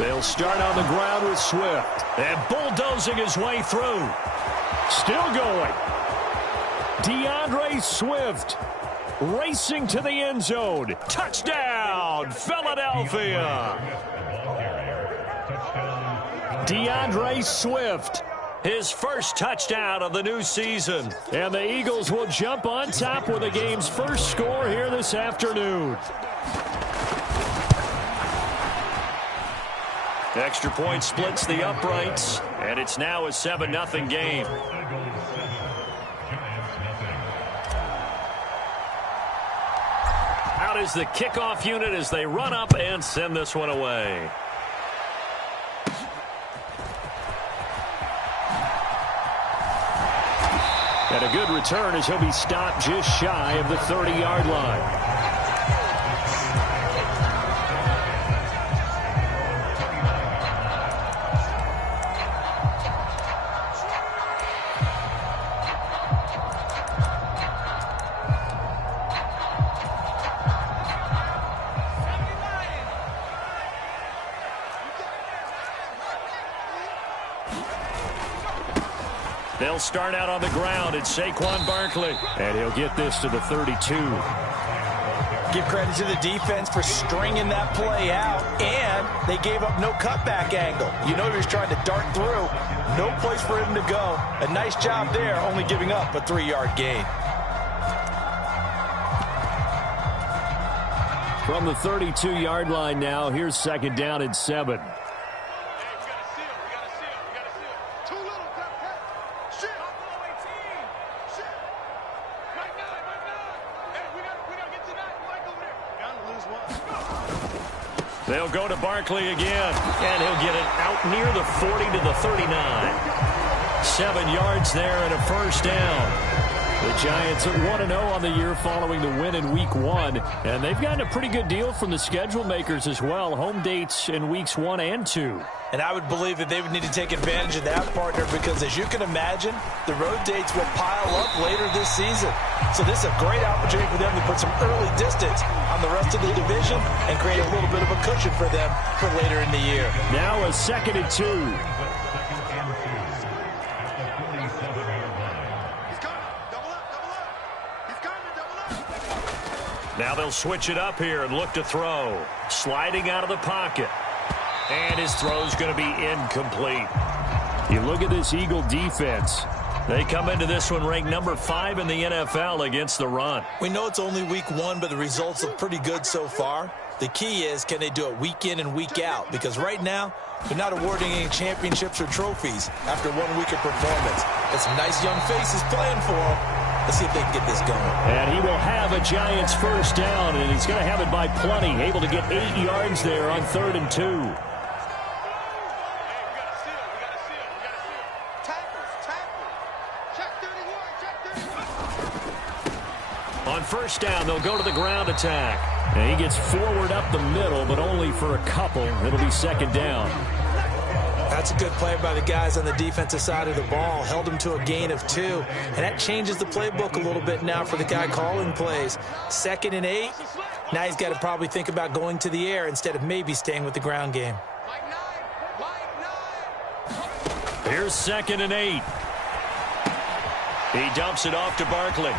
They'll start on the ground with Swift. And bulldozing his way through. Still going. DeAndre Swift racing to the end zone. Touchdown, Philadelphia. DeAndre Swift, his first touchdown of the new season. And the Eagles will jump on top with the game's first score here this afternoon. Extra point splits the uprights, and it's now a 7-0 game. Out is the kickoff unit as they run up and send this one away. And a good return as he'll be stopped just shy of the 30-yard line. They'll start out on the ground. It's Saquon Barkley. And he'll get this to the 32. Give credit to the defense for stringing that play out. And they gave up no cutback angle. You know he was trying to dart through. No place for him to go. A nice job there, only giving up a 3-yard gain. From the 32-yard line now, here's second down and 7. They'll go to Barkley again, and he'll get it out near the 40 to the 39. 7 yards there and a first down. The Giants at 1-0 on the year following the win in Week 1, and they've gotten a pretty good deal from the schedule makers as well. Home dates in Weeks 1 and 2. And I would believe that they would need to take advantage of that, partner, because as you can imagine, the road dates will pile up later this season. So this is a great opportunity for them to put some early distance on the rest of the division and create a little bit of a cushion for them for later in the year. Now a 2nd and 2. Now they'll switch it up here and look to throw. Sliding out of the pocket. And his throw's going to be incomplete. You look at this Eagle defense. They come into this one ranked number 5 in the NFL against the run. We know it's only Week 1, but the results look pretty good so far. The key is, can they do it week in and week out? Because right now, they're not awarding any championships or trophies after 1 week of performance. Got some nice young faces playing for them. Let's see if they can get this going. And he will have a Giants first down, and he's going to have it by plenty. Able to get 8 yards there on 3rd and 2. On first down, they'll go to the ground attack. And he gets forward up the middle, but only for a couple. It'll be 2nd down. That's a good play by the guys on the defensive side of the ball. Held him to a gain of 2. And that changes the playbook a little bit now for the guy calling plays. 2nd and 8. Now he's got to probably think about going to the air instead of maybe staying with the ground game. Here's 2nd and 8. He dumps it off to Barkley.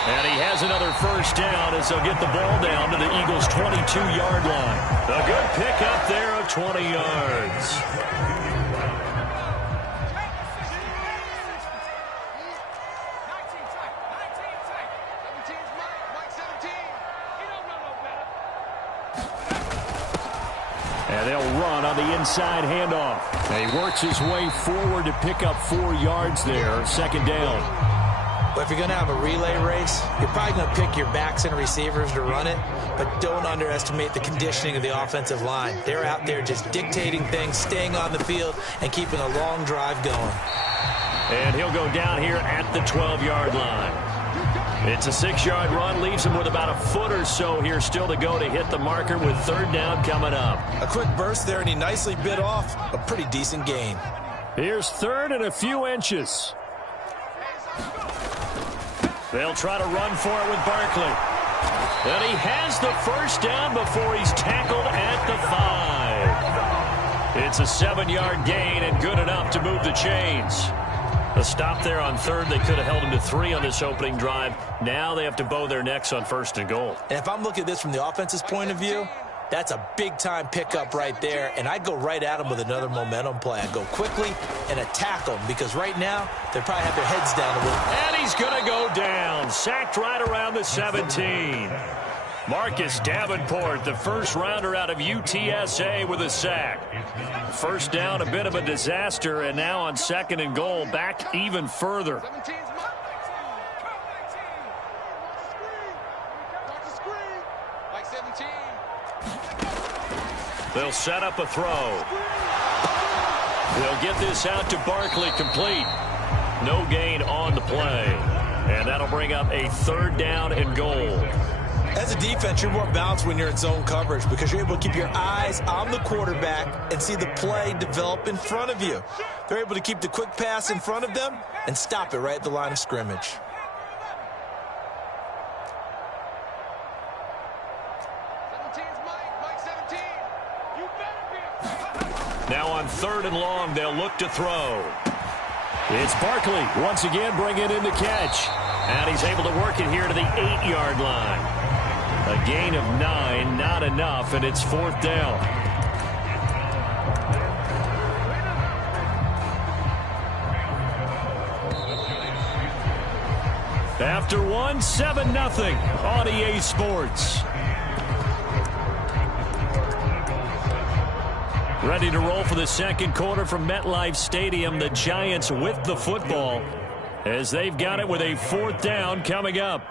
And he has another first down as they'll get the ball down to the Eagles' 22-yard line. A good pickup there of 20 yards. And they'll run on the inside handoff. And he works his way forward to pick up 4 yards there. 2nd down. But if you're going to have a relay race, you're probably going to pick your backs and receivers to run it, but don't underestimate the conditioning of the offensive line. They're out there just dictating things, staying on the field, and keeping a long drive going. And he'll go down here at the 12-yard line. It's a 6-yard run, leaves him with about a foot or so here still to go to hit the marker with 3rd down coming up. A quick burst there, and he nicely bit off a pretty decent gain. Here's 3rd and a few inches. They'll try to run for it with Barkley. And he has the first down before he's tackled at the 5. It's a 7-yard gain and good enough to move the chains. A stop there on third. They could have held him to 3 on this opening drive. Now they have to bow their necks on 1st and goal. And if I'm looking at this from the offense's point of view, that's a big-time pickup right there, and I'd go right at them with another momentum play. I'd go quickly and attack them because right now they probably have their heads down a little. And he's going to go down. Sacked right around the 17. Marcus Davenport, the first rounder out of UTSA with a sack. First down, a bit of a disaster, and now on 2nd and goal, back even further. They'll set up a throw. They'll get this out to Barkley, complete. No gain on the play. And that'll bring up a 3rd down and goal. As a defense, you're more balanced when you're in zone coverage because you're able to keep your eyes on the quarterback and see the play develop in front of you. They're able to keep the quick pass in front of them and stop it right at the line of scrimmage. Now on 3rd and long, they'll look to throw. It's Barkley once again bringing in the catch. And he's able to work it here to the 8-yard line. A gain of 9, not enough, and it's 4th down. After 1, 7-0 on EA Sports. Ready to roll for the 2nd quarter from MetLife Stadium. The Giants with the football as they've got it with a 4th down coming up.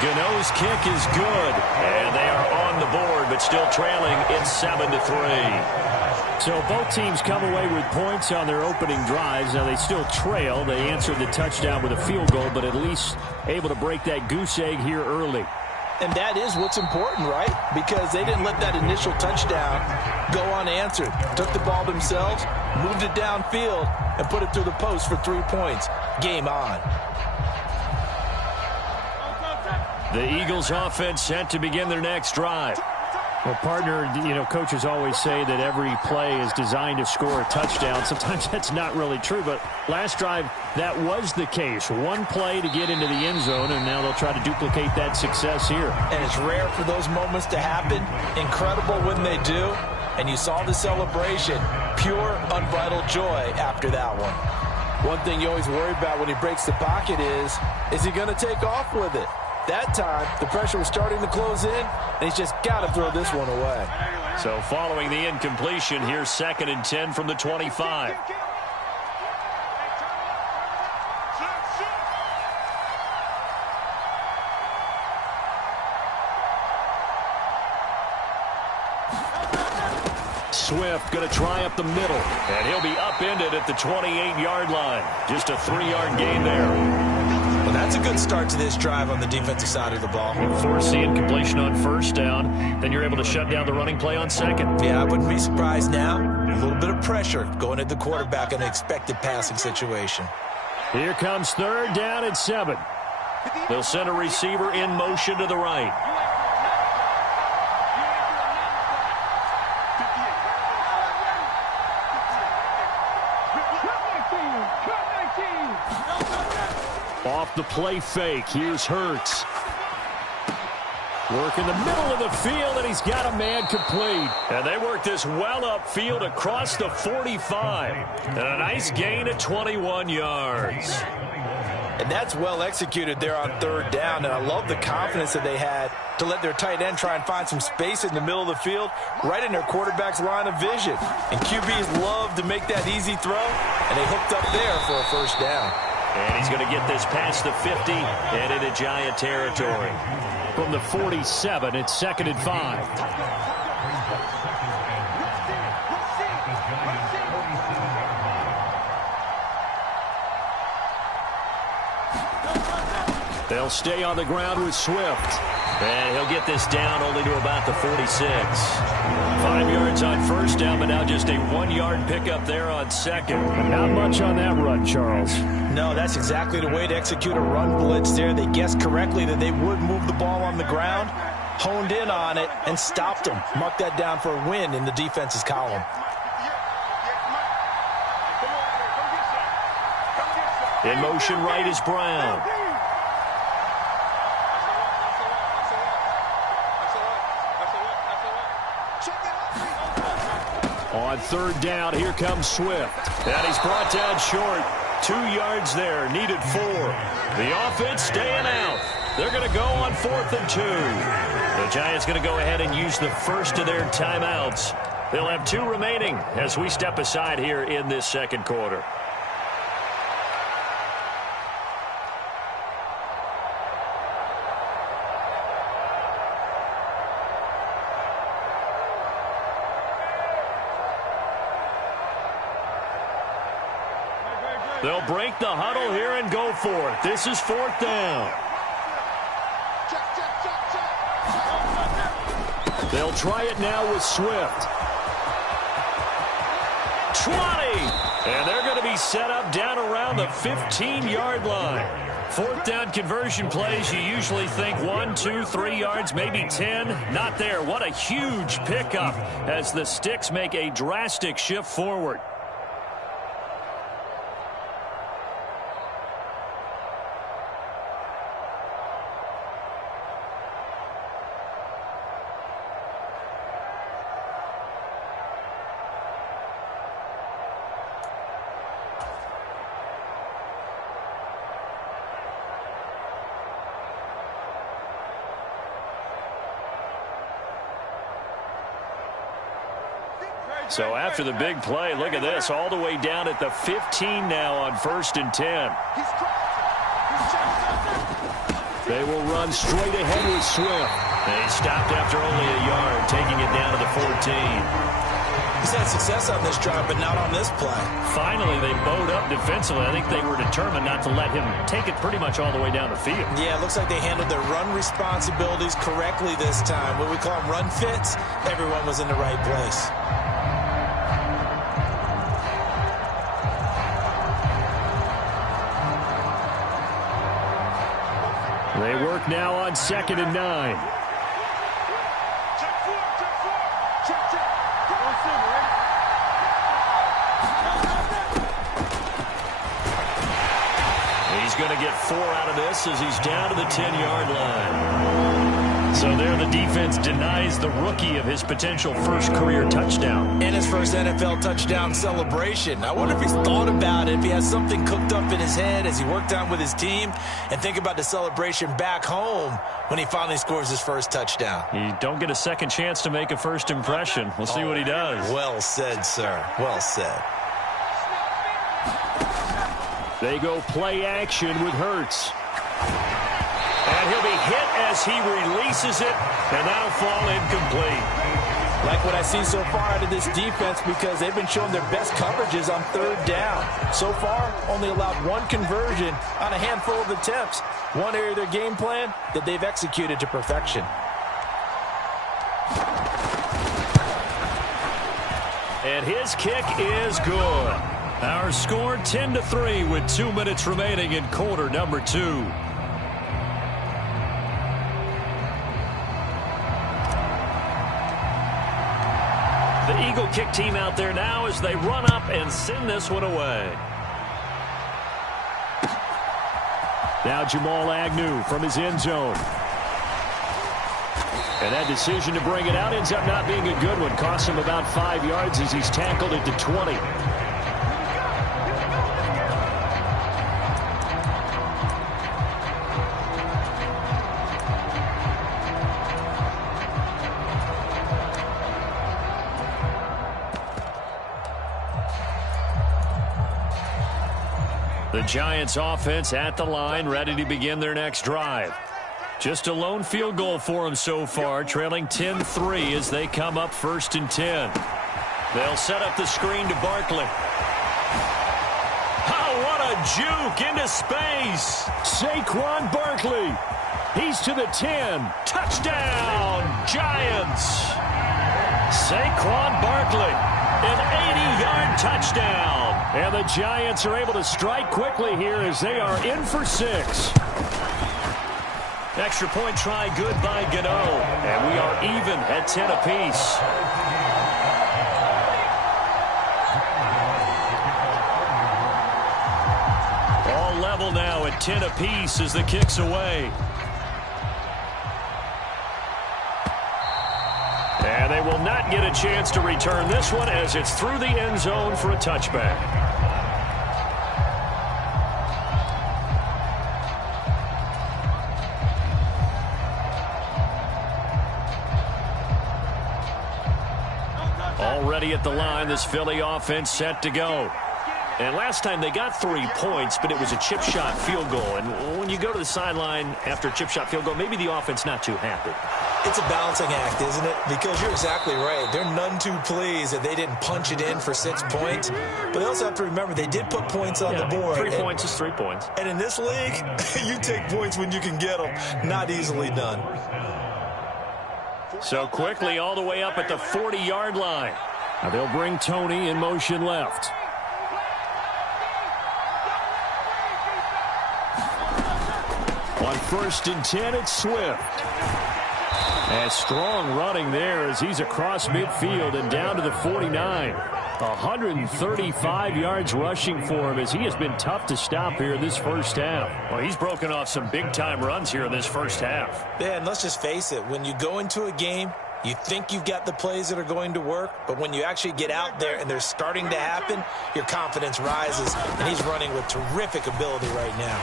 Gano's kick is good, and they are on the board, but still trailing. It's 7-3. So both teams come away with points on their opening drives. Now they still trail. They answered the touchdown with a field goal, but at least able to break that goose egg here early. And that is what's important, right? Because they didn't let that initial touchdown go unanswered. Took the ball themselves, moved it downfield, and put it through the post for 3 points. Game on. The Eagles offense set to begin their next drive. Well, partner, coaches always say that every play is designed to score a touchdown. Sometimes that's not really true, but last drive, that was the case. One play to get into the end zone, and now they'll try to duplicate that success here. And it's rare for those moments to happen. Incredible when they do. And you saw the celebration. Pure, unbridled joy after that one. One thing you always worry about when he breaks the pocket is he going to take off with it? That time, the pressure was starting to close in, and he's just got to throw this one away. So following the incompletion, here's 2nd and 10 from the 25. Swift going to try up the middle, and he'll be upended at the 28-yard line. Just a 3-yard gain there. Well, that's a good start to this drive on the defensive side of the ball. Force the incompletion on 1st down, then you're able to shut down the running play on 2nd. Yeah, I wouldn't be surprised now. A little bit of pressure going at the quarterback in an expected passing situation. Here comes 3rd down and 7. They'll send a receiver in motion to the right. Off the play fake. Here's Hurts. Work in the middle of the field, and he's got a man complete. And they work this well upfield across the 45. And a nice gain of 21 yards. And that's well executed there on 3rd down. And I love the confidence that they had to let their tight end try and find some space in the middle of the field, right in their quarterback's line of vision. And QBs love to make that easy throw, and they hooked up there for a 1st down. And he's going to get this past the 50 and into Giant territory. From the 47, it's 2nd and 5. They'll stay on the ground with Swift. And he'll get this down only to about the 46. 5 yards on first down, but now just a 1-yard pickup there on second. Not much on that run, Charles. No, that's exactly the way to execute a run blitz there. They guessed correctly that they would move the ball on the ground, honed in on it, and stopped them. Mark that down for a win in the defense's column. In motion right is Brown. On third down, here comes Swift. And he's brought down short. 2 yards there, needed 4. The offense staying out. They're going to go on 4th and 2. The Giants going to go ahead and use the first of their timeouts. They'll have 2 remaining as we step aside here in this second quarter. They'll break the huddle here and go for it. This is 4th down. They'll try it now with Swift. 20! And they're going to be set up down around the 15-yard line. 4th down conversion plays, you usually think 1, 2, 3 yards, maybe 10. Not there. What a huge pickup as the Sticks make a drastic shift forward. So after the big play, look at this, all the way down at the 15 now on 1st and 10. They will run straight ahead with Swift. They stopped after only a yard, taking it down to the 14. He's had success on this drive, but not on this play. Finally, they bowed up defensively. I think they were determined not to let him take it pretty much all the way down the field. Yeah, it looks like they handled their run responsibilities correctly this time. What we call them run fits, everyone was in the right place. They work now on 2nd and 9. He's going to get 4 out of this as he's down to the 10-yard line. So there the defense denies the rookie of his potential first career touchdown. And his first NFL touchdown celebration. I wonder if he's thought about it, if he has something cooked up in his head as he worked on with his team, and think about the celebration back home when he finally scores his first touchdown. You don't get a second chance to make a first impression. We'll see what he does. Well said, sir. Well said. They go play action with Hurts. And he'll be hit as he releases it, and that'll fall incomplete. Like what I see so far out of this defense, because they've been showing their best coverages on 3rd down. So far, only allowed 1 conversion on a handful of attempts. One area of their game plan that they've executed to perfection. And his kick is good. Our score 10-3 with 2 minutes remaining in quarter number 2. The Eagle kick team out there now as they run up and send this one away. Now Jamal Agnew from his end zone. And that decision to bring it out ends up not being a good one. Costs him about 5 yards as he's tackled at the 20. The Giants offense at the line, ready to begin their next drive. Just a lone field goal for them so far, trailing 10-3 as they come up 1st and 10. They'll set up the screen to Barkley. Oh, what a juke into space. Saquon Barkley. He's to the 10. Touchdown, Giants. Saquon Barkley, an 80-yard touchdown. And the Giants are able to strike quickly here as they are in for 6. Extra point try good by Gano. And we are even at 10 apiece. All level now at 10 apiece as the kick's away. And they will not get a chance to return this one as it's through the end zone for a touchback. Already at the line, this Philly offense set to go. And last time they got 3 points, but it was a chip shot field goal. And when you go to the sideline after a chip shot field goal, maybe the offense not too happy. It's a balancing act, isn't it? Because you're exactly right. They're none too pleased that they didn't punch it in for 6 points. But they also have to remember they did put points on the board. 3 points is 3 points. And in this league, you take points when you can get them. Not easily done. So quickly all the way up at the 40-yard line. Now they'll bring Tony in motion left. On 1st and 10, it's Swift. And strong running there as he's across midfield and down to the 49. 135 yards rushing for him as he has been tough to stop here in this first half. Well, he's broken off some big-time runs here in this first half. Yeah, and let's just face it. When you go into a game, you think you've got the plays that are going to work, but when you actually get out there and they're starting to happen, your confidence rises, and he's running with terrific ability right now.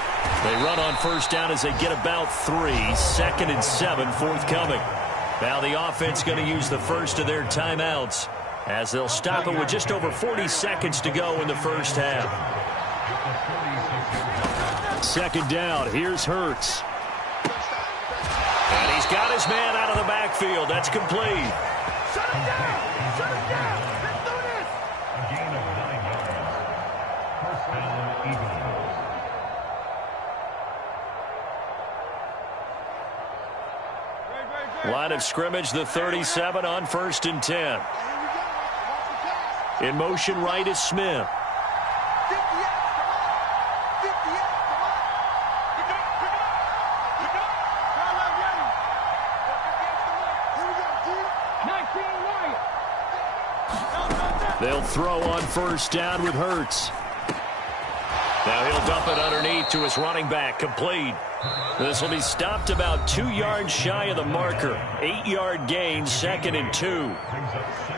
They run on 1st down as they get about 3. 2nd and 7 forthcoming. Now the offense going to use the first of their timeouts as they'll stop it with just over 40 seconds to go in the first half. 2nd down. Here's Hurts. And he's got his man out of the backfield. That's complete. Shut him down! Shut him down! Let's do this! A gain of 9 yards. First down, Eagles. Line of scrimmage, the 37 on 1st and 10. In motion right is Smith. They'll throw on 1st down with Hurts. Now he'll dump it underneath to his running back, complete. This will be stopped about 2 yards shy of the marker. 8-yard gain, 2nd and 2.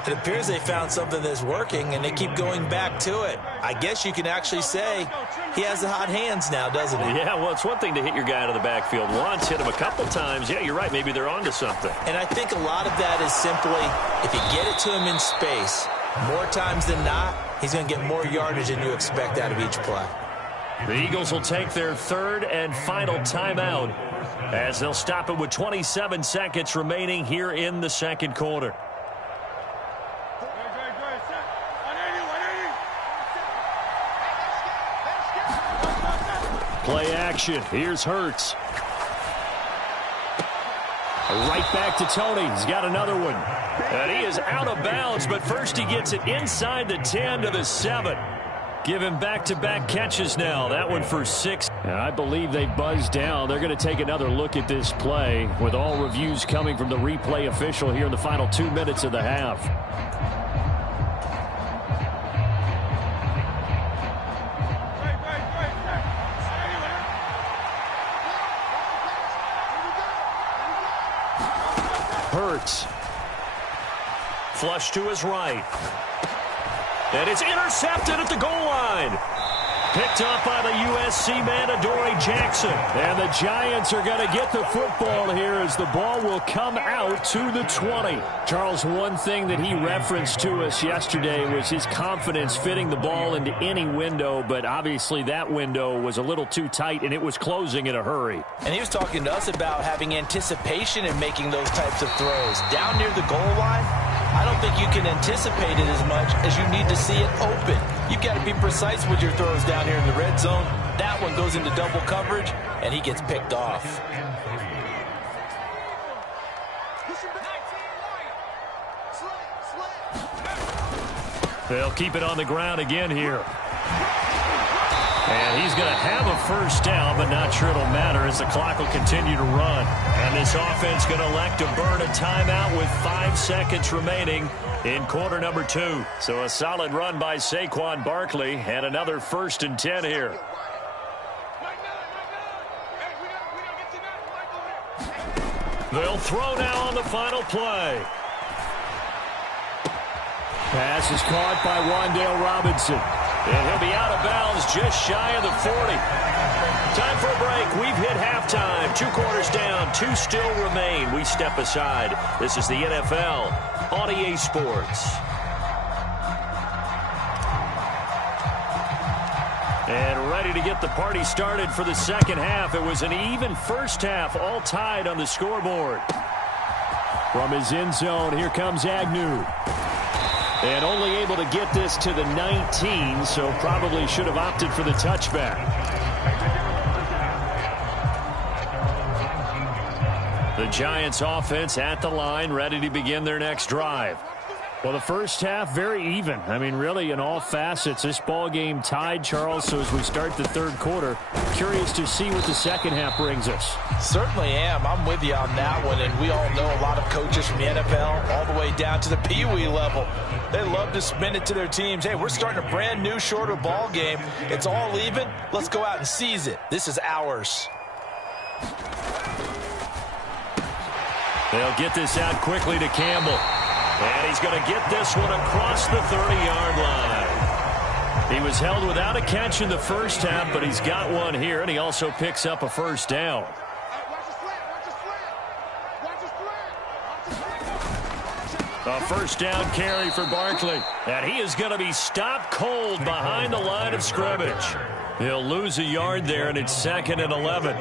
It appears they found something that's working, and they keep going back to it. I guess you can actually say he has the hot hands now, doesn't he? Yeah, well, it's one thing to hit your guy out of the backfield once, hit him a couple times. Yeah, you're right. Maybe they're onto something. And I think a lot of that is simply if you get it to him in space, more times than not, he's going to get more yardage than you expect out of each play. The Eagles will take their 3rd and final timeout as they'll stop it with 27 seconds remaining here in the 2nd quarter. Play action. Here's Hurts. Right back to Tony. He's got another one. And he is out of bounds, but first he gets it inside the 10 to the 7. Give him back-to-back catches now. That one for 6. And I believe they buzzed down. They're going to take another look at this play with all reviews coming from the replay official here in the final 2 minutes of the half. Hurts. Flush to his right. And it's intercepted at the goal line. Picked up by the USC man, Adoree Jackson. And the Giants are going to get the football here as the ball will come out to the 20. Charles, one thing that he referenced to us yesterday was his confidence fitting the ball into any window, but obviously that window was a little too tight, and it was closing in a hurry. And he was talking to us about having anticipation in making those types of throws. Down near the goal line, I don't think you can anticipate it as much as you need to see it open. You've got to be precise with your throws down here in the red zone. That one goes into double coverage, and he gets picked off. They'll keep it on the ground again here. And he's going to have a first down, but not sure it'll matter as the clock will continue to run. And this offense going to elect to burn a timeout with 5 seconds remaining in quarter number 2. So a solid run by Saquon Barkley and another 1st and 10 here. They'll throw now on the final play. Pass is caught by Wan'Dale Robinson. And he'll be out of bounds just shy of the 40. Time for a break. We've hit halftime. 2 quarters down. 2 still remain. We step aside. This is the NFL on EA Sports. And ready to get the party started for the second half. It was an even first half, all tied on the scoreboard. From his end zone, here comes Agnew. And only able to get this to the 19, so probably should have opted for the touchback. The Giants offense at the line, ready to begin their next drive. Well, the first half, very even. I mean, really, in all facets, this ball game tied, Charles. So as we start the third quarter, curious to see what the second half brings us. Certainly am. I'm with you on that one. And we all know a lot of coaches from the NFL all the way down to the Pee Wee level. They love to spin it to their teams. Hey, we're starting a brand new, shorter ball game. It's all even. Let's go out and seize it. This is ours. They'll get this out quickly to Campbell. And he's going to get this one across the 30-yard line. He was held without a catch in the first half, but he's got one here, and he also picks up a first down. A first down carry for Barkley. And he is going to be stopped cold behind the line of scrimmage. He'll lose a yard there, and it's 2nd and 11.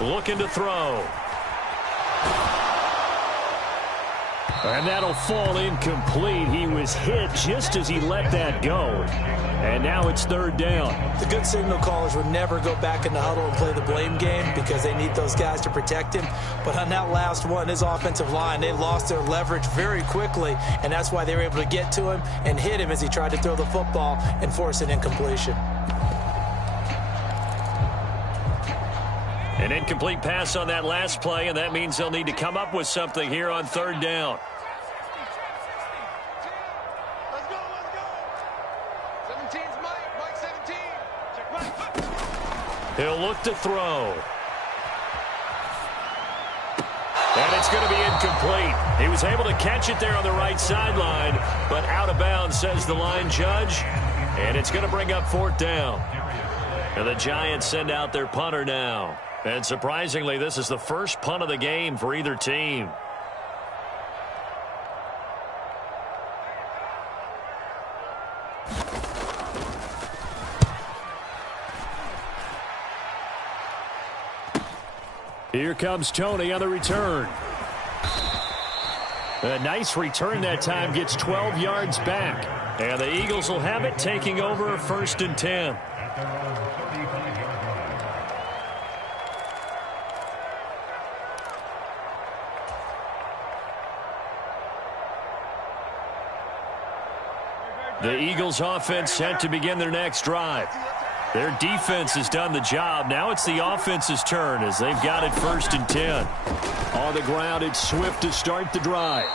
Looking to throw. And that'll fall incomplete. He was hit just as he let that go. And now it's 3rd down. The good signal callers would never go back in the huddle and play the blame game because they need those guys to protect him. But on that last one, his offensive line, they lost their leverage very quickly, and that's why they were able to get to him and hit him as he tried to throw the football and force an incompletion. An incomplete pass on that last play, and that means they'll need to come up with something here on 3rd down. Let's go. 17's Mike 17. Check Mike. He'll look to throw. And it's going to be incomplete. He was able to catch it there on the right sideline, but out of bounds, says the line judge. And it's going to bring up 4th down. And the Giants send out their punter now. And surprisingly, this is the first punt of the game for either team. Here comes Tony on the return. A nice return that time, gets 12 yards back. And the Eagles will have it, taking over 1st and 10. The Eagles offense set to begin their next drive. Their defense has done the job. Now it's the offense's turn as they've got it 1st and 10. On the ground, it's Swift to start the drive.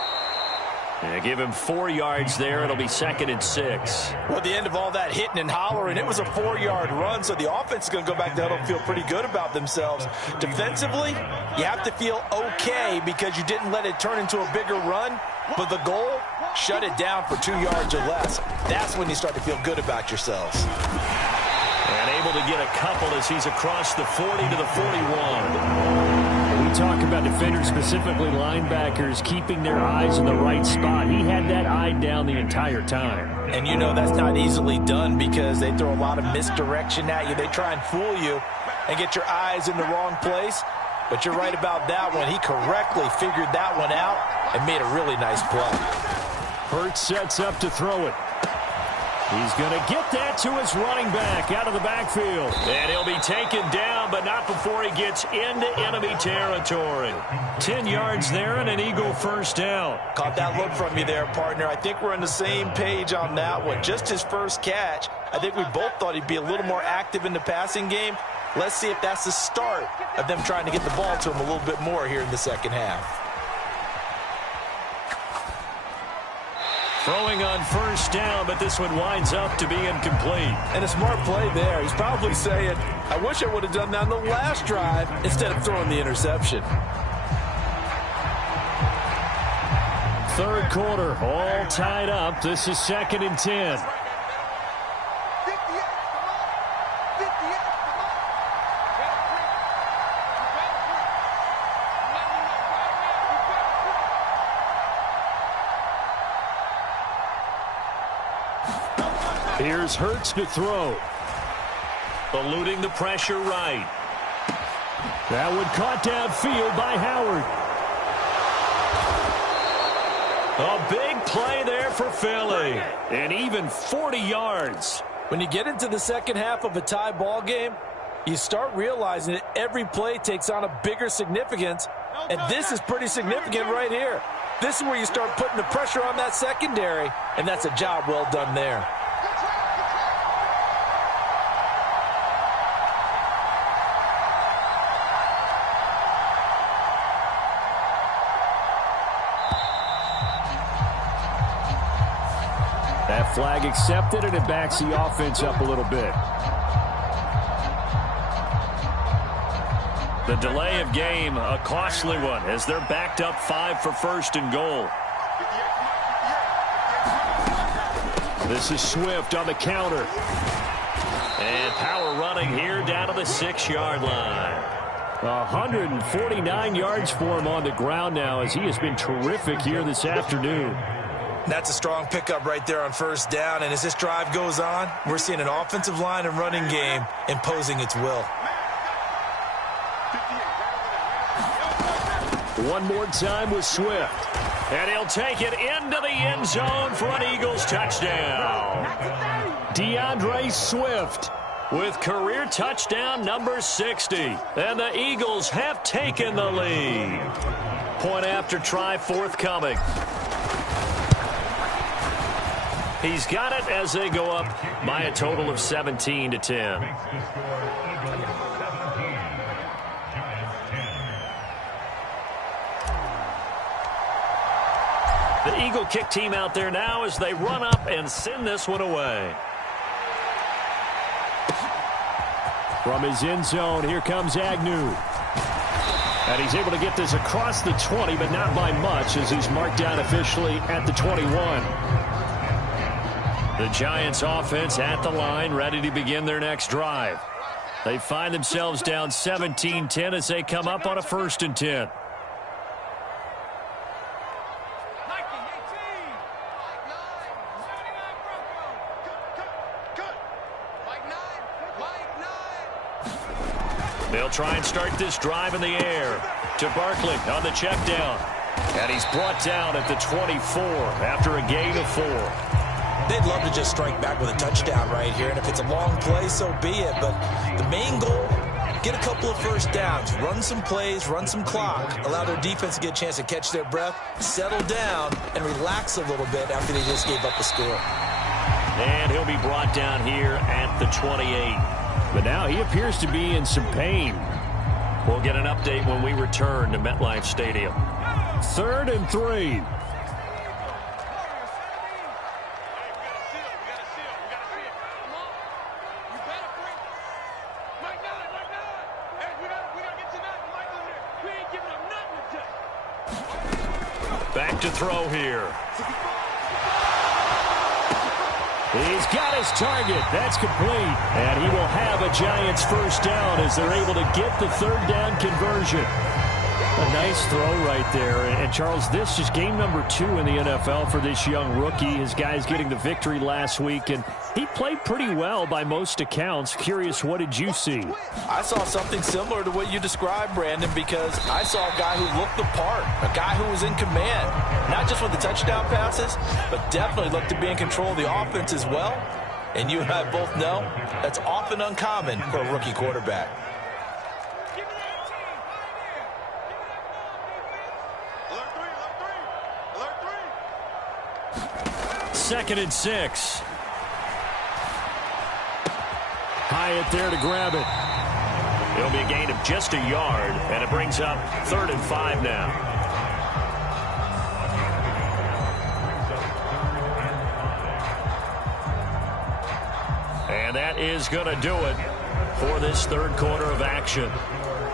And give him 4 yards there. It'll be 2nd and 6. Well, at the end of all that hitting and hollering, it was a 4-yard run, so the offense is going to go back to huddle and feel pretty good about themselves. Defensively, you have to feel okay because you didn't let it turn into a bigger run, but the goal, shut it down for 2 yards or less. That's when you start to feel good about yourselves. And able to get a couple as he's across the 40 to the 41. talk about defenders, specifically linebackers, keeping their eyes in the right spot. He had that eye down the entire time. And you know that's not easily done because they throw a lot of misdirection at you. They try and fool you and get your eyes in the wrong place. But you're right about that one. He correctly figured that one out and made a really nice play. Hurts sets up to throw it. He's going to get that to his running back out of the backfield. And he'll be taken down, but not before he gets into enemy territory. 10 yards there and an Eagle first down. Caught that look from you there, partner. I think we're on the same page on that one. Just his first catch. I think we both thought he'd be a little more active in the passing game. Let's see if that's the start of them trying to get the ball to him a little bit more here in the second half. Throwing on first down, but this one winds up to be incomplete. And a smart play there. He's probably saying, I wish I would have done that on the last drive instead of throwing the interception. Third quarter, all tied up. This is 2nd and 10. Here's Hurts to throw. Eluding the pressure right. That one caught downfield by Howard. A big play there for Philly. And even 40 yards. When you get into the second half of a tie ball game, you start realizing that every play takes on a bigger significance. And this is pretty significant right here. This is where you start putting the pressure on that secondary. And that's a job well done there. That flag accepted, and it backs the offense up a little bit. The delay of game, a costly one, as they're backed up 5 for 1st and goal. This is Swift on the counter. And power running here down to the 6-yard line. 149 yards for him on the ground now, as he has been terrific here this afternoon. That's a strong pickup right there on first down. And as this drive goes on, we're seeing an offensive line and running game imposing its will. One more time with Swift. And he'll take it into the end zone for an Eagles touchdown. DeAndre Swift with career touchdown number 60. And the Eagles have taken the lead. Point after try forthcoming. He's got it as they go up by a total of 17-10. The Eagle kick team out there now as they run up and send this one away. From his end zone, here comes Agnew. And he's able to get this across the 20, but not by much, as he's marked down officially at the 21. The Giants offense at the line, ready to begin their next drive. They find themselves down 17-10 as they come up on a 1st and 10. They'll try and start this drive in the air to Barkley on the check down. And he's brought down at the 24 after a gain of 4. They'd love to just strike back with a touchdown right here. And if it's a long play, so be it. But the main goal, get a couple of first downs, run some plays, run some clock, allow their defense to get a chance to catch their breath, settle down, and relax a little bit after they just gave up the score. And he'll be brought down here at the 28. But now he appears to be in some pain. We'll get an update when we return to MetLife Stadium. 3rd and 3. Back to throw here. He's got his target. That's complete. And he will have a Giants first down as they're able to get the 3rd down conversion. A nice throw right there. And Charles, this is game number 2 in the NFL for this young rookie. His guys getting the victory last week, and he played pretty well by most accounts. Curious, what did you see? I saw something similar to what you described, Brandon, because I saw a guy who looked the part, a guy who was in command, not just with the touchdown passes, but definitely looked to be in control of the offense as well. And you and I both know that's often uncommon for a rookie quarterback. Second and 6. Hyatt there to grab it. It'll be a gain of just a yard, and it brings up 3rd and 5 now. And that is going to do it for this third quarter of action.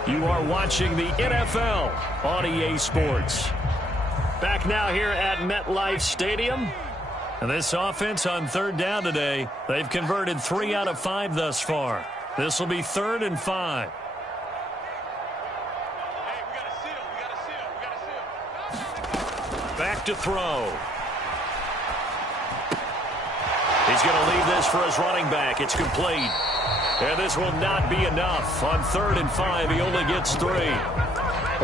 You are watching the NFL on EA Sports. Back now here at MetLife Stadium. And this offense on 3rd down today, they've converted 3 out of 5 thus far. This will be 3rd and 5. Back to throw. He's going to leave this for his running back. It's complete. And this will not be enough. On 3rd and 5, he only gets 3.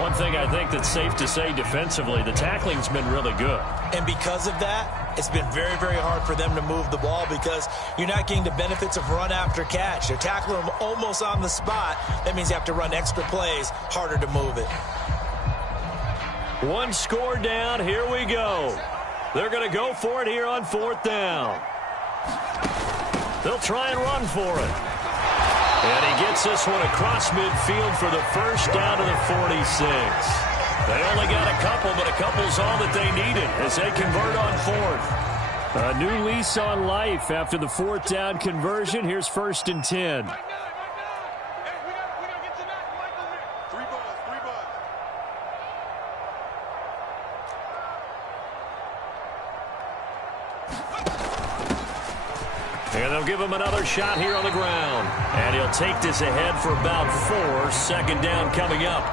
One thing I think that's safe to say defensively, the tackling's been really good. And because of that, it's been very, very hard for them to move the ball because you're not getting the benefits of run after catch. They're tackling them almost on the spot. That means you have to run extra plays, harder to move it. One score down. Here we go. They're going to go for it here on 4th down. They'll try and run for it. And he gets this one across midfield for the first down to the 46. They only got a couple, but a couple's all that they needed as they convert on 4th. A new lease on life after the 4th down conversion. Here's 1st and 10. And they'll give him another shot here on the ground. And he'll take this ahead for about 4. 2nd down coming up.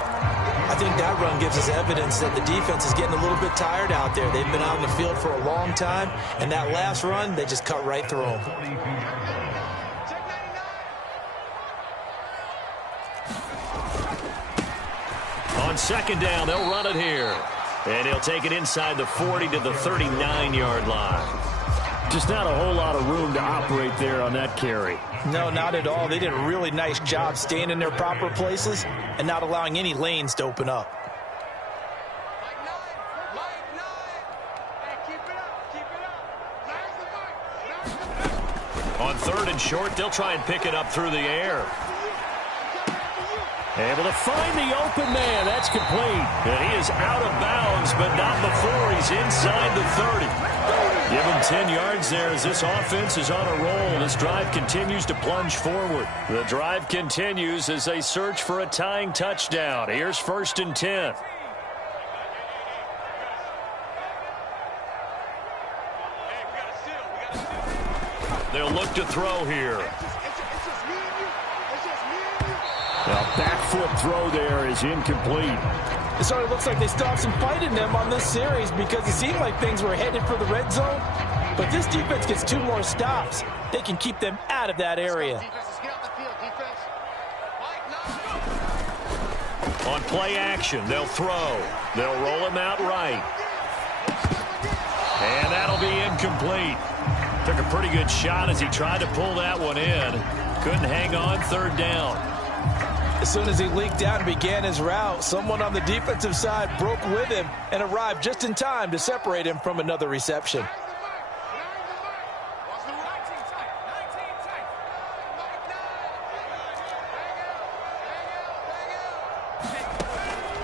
I think that run gives us evidence that the defense is getting a little bit tired out there. They've been out in the field for a long time, and that last run, they just cut right through them. On 2nd down, they'll run it here. And he'll take it inside the 40 to the 39-yard line. Just not a whole lot of room to operate there on that carry. No, not at all. They did a really nice job staying in their proper places and not allowing any lanes to open up. On 3rd and short, they'll try and pick it up through the air. Able to find the open man. That's complete. And he is out of bounds, but not before he's inside the 30. Give him 10 yards there as this offense is on a roll. This drive continues to plunge forward. The drive continues as they search for a tying touchdown. Here's 1st and 10. They'll look to throw here. Well, back foot throw there is incomplete. It sort of looks like they still have some fight in them on this series because it seemed like things were headed for the red zone. But this defense gets 2 more stops. They can keep them out of that area. On play action, they'll throw. They'll roll him out right. And that'll be incomplete. Took a pretty good shot as he tried to pull that one in. Couldn't hang on 3rd down. As soon as he leaked out and began his route, someone on the defensive side broke with him and arrived just in time to separate him from another reception.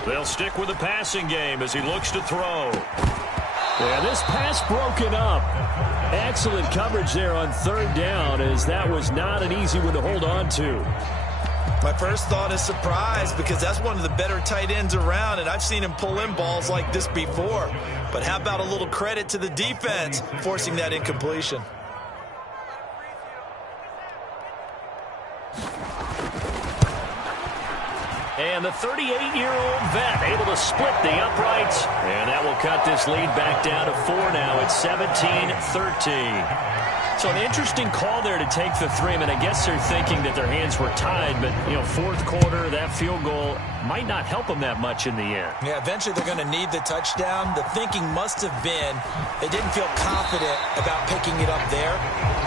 They'll stick with the passing game as he looks to throw. Yeah, this pass broken up. Excellent coverage there on 3rd down as that was not an easy one to hold on to. My first thought is surprise because that's one of the better tight ends around, and I've seen him pull in balls like this before. But how about a little credit to the defense forcing that incompletion? And And the 38-year-old vet able to split the uprights. And that will cut this lead back down to 4 now. It's 17-13. So an interesting call there to take the three. I mean, I guess they're thinking that their hands were tied, but, you know, fourth quarter, that field goal might not help them that much in the end. Yeah, eventually they're going to need the touchdown. The thinking must have been they didn't feel confident about picking it up there,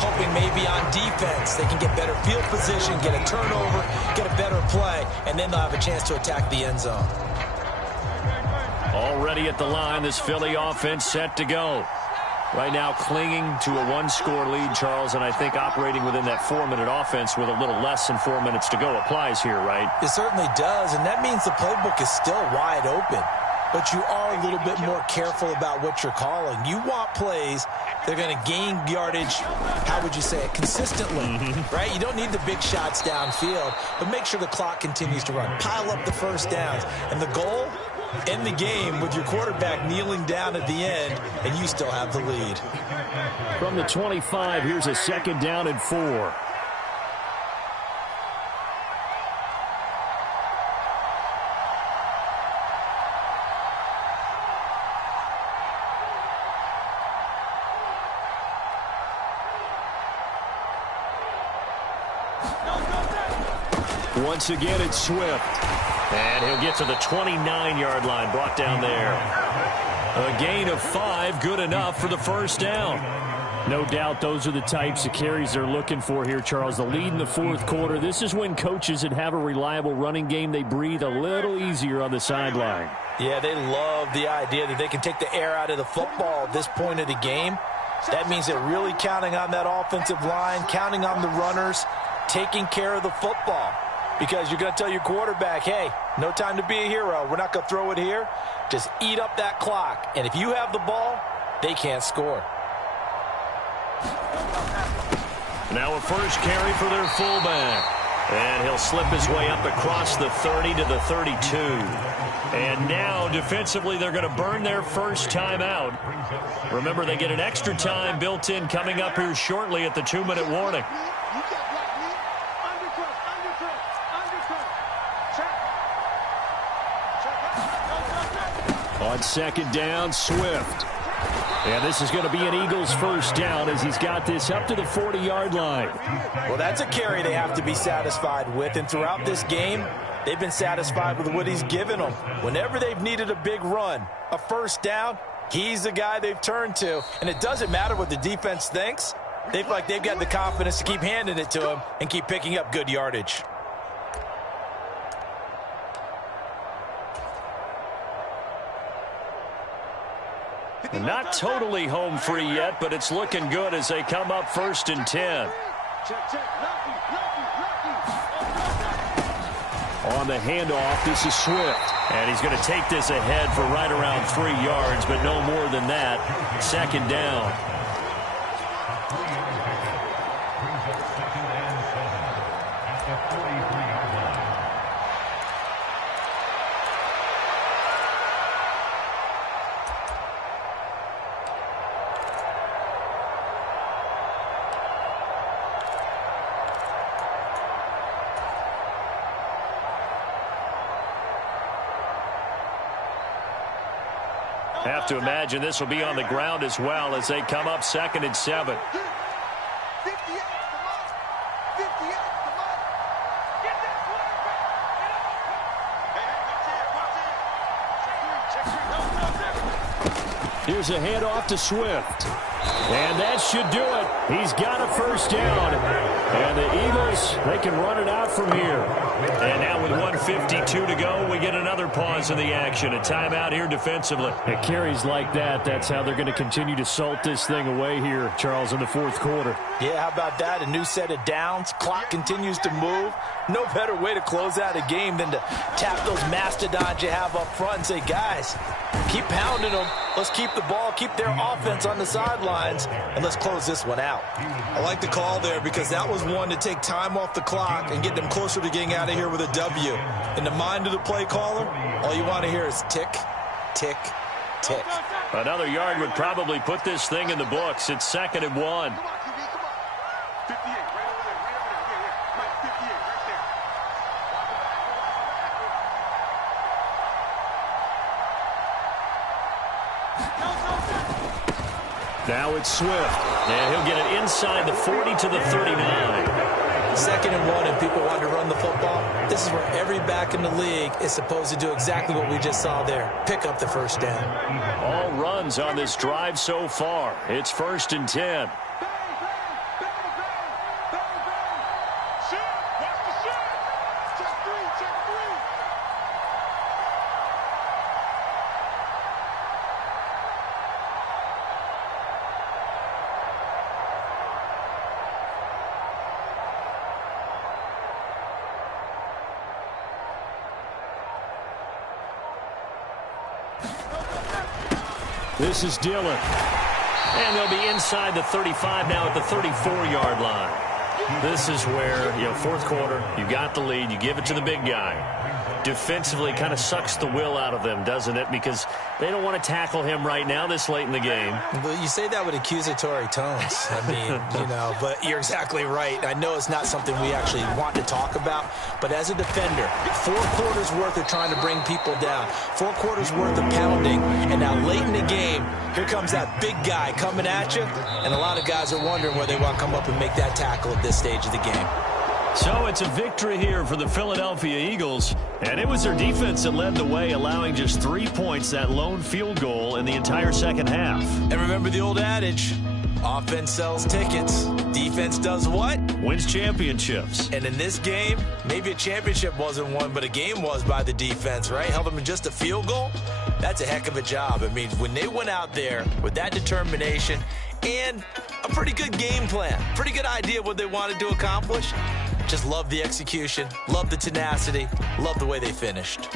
hoping maybe on defense they can get better field position, get a turnover, get a better play, and then they'll have a chance to attack the end zone. Already at the line, this Philly offense set to go. Right now clinging to a one-score lead, Charles, and I think operating within that 4-minute offense with a little less than 4 minutes to go applies here, right? It certainly does, and that means the playbook is still wide open. But you are a little bit more careful about what you're calling. You want plays that are going to gain yardage, how would you say it, consistently, right? You don't need the big shots downfield, but make sure the clock continues to run. Pile up the first downs. And the goal? End the game with your quarterback kneeling down at the end, and you still have the lead. From the 25, here's a second down and 4. Once again, it's Swift. And he'll get to the 29-yard line, brought down there. A gain of 5, good enough for the first down. No doubt those are the types of carries they're looking for here, Charles. The lead in the fourth quarter. This is when coaches that have a reliable running game, they breathe a little easier on the sideline. Yeah, they love the idea that they can take the air out of the football at this point of the game. That means they're really counting on that offensive line, counting on the runners, taking care of the football. Because you're going to tell your quarterback, hey, no time to be a hero. We're not going to throw it here. Just eat up that clock. And if you have the ball, they can't score. Now a first carry for their fullback. And he'll slip his way up across the 30 to the 32. And now, defensively, they're going to burn their first timeout. Remember, they get an extra time built in coming up here shortly at the 2-minute warning. On second down, Swift. And this is going to be an Eagles first down as he's got this up to the 40-yard line. Well, that's a carry they have to be satisfied with. And throughout this game, they've been satisfied with what he's given them. Whenever they've needed a big run, a first down, he's the guy they've turned to. And it doesn't matter what the defense thinks. They feel like they've got the confidence to keep handing it to him and keep picking up good yardage. Not totally home free yet, but it's looking good as they come up 1st and 10. On the handoff, this is Swift. And he's going to take this ahead for right around 3 yards, but no more than that. Second down. Have to imagine this will be on the ground as well as they come up 2nd and 7. Here's a handoff to Swift. And that should do it. He's got a first down. And the Eagles, they can run it out from here. And now with 1:52 to go, we get another pause in the action. A timeout here defensively. It carries like that. That's how they're going to continue to salt this thing away here, Charles, in the fourth quarter. Yeah, how about that? A new set of downs. Clock continues to move. No better way to close out a game than to tap those mastodons you have up front and say, guys, keep pounding them. Let's keep the ball, keep their offense on the sidelines, and let's close this one out. I like the call there because that was one to take time off the clock and get them closer to getting out of here with a W. In the mind of the play caller, all you want to hear is tick, tick, tick. Another yard would probably put this thing in the books. It's 2nd and 1. Now it's Swift, and he'll get it inside the 40 to the 39. 2nd and 1, and people want to run the football. This is where every back in the league is supposed to do exactly what we just saw there. Pick up the first down. All runs on this drive so far. It's 1st and 10. This is Dillon. And they'll be inside the 35 now at the 34-yard line. This is where, fourth quarter, you got the lead, you give it to the big guy. Defensively kind of sucks the will out of them, doesn't it? Because they don't want to tackle him right now this late in the game. But you say that with accusatory tones. I mean, but you're exactly right. I know it's not something we actually want to talk about, but as a defender, 4 quarters worth of trying to bring people down, 4 quarters worth of pounding, and now late in the game, here comes that big guy coming at you, and a lot of guys are wondering whether they want to come up and make that tackle at this stage of the game. So it's a victory here for the Philadelphia Eagles, and it was their defense that led the way, allowing just 3 points, that lone field goal in the entire second half. And remember the old adage, offense sells tickets, defense does what? Wins championships. And in this game, maybe a championship wasn't won, but a game was by the defense, right? Held them in just a field goal. That's a heck of a job. I mean, when they went out there with that determination and a pretty good game plan, pretty good idea what they wanted to accomplish, just love the execution, love the tenacity, love the way they finished.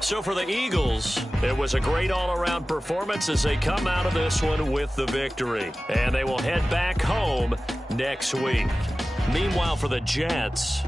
So for the Eagles, it was a great all-around performance as they come out of this one with the victory. And they will head back home next week. Meanwhile, for the Jets,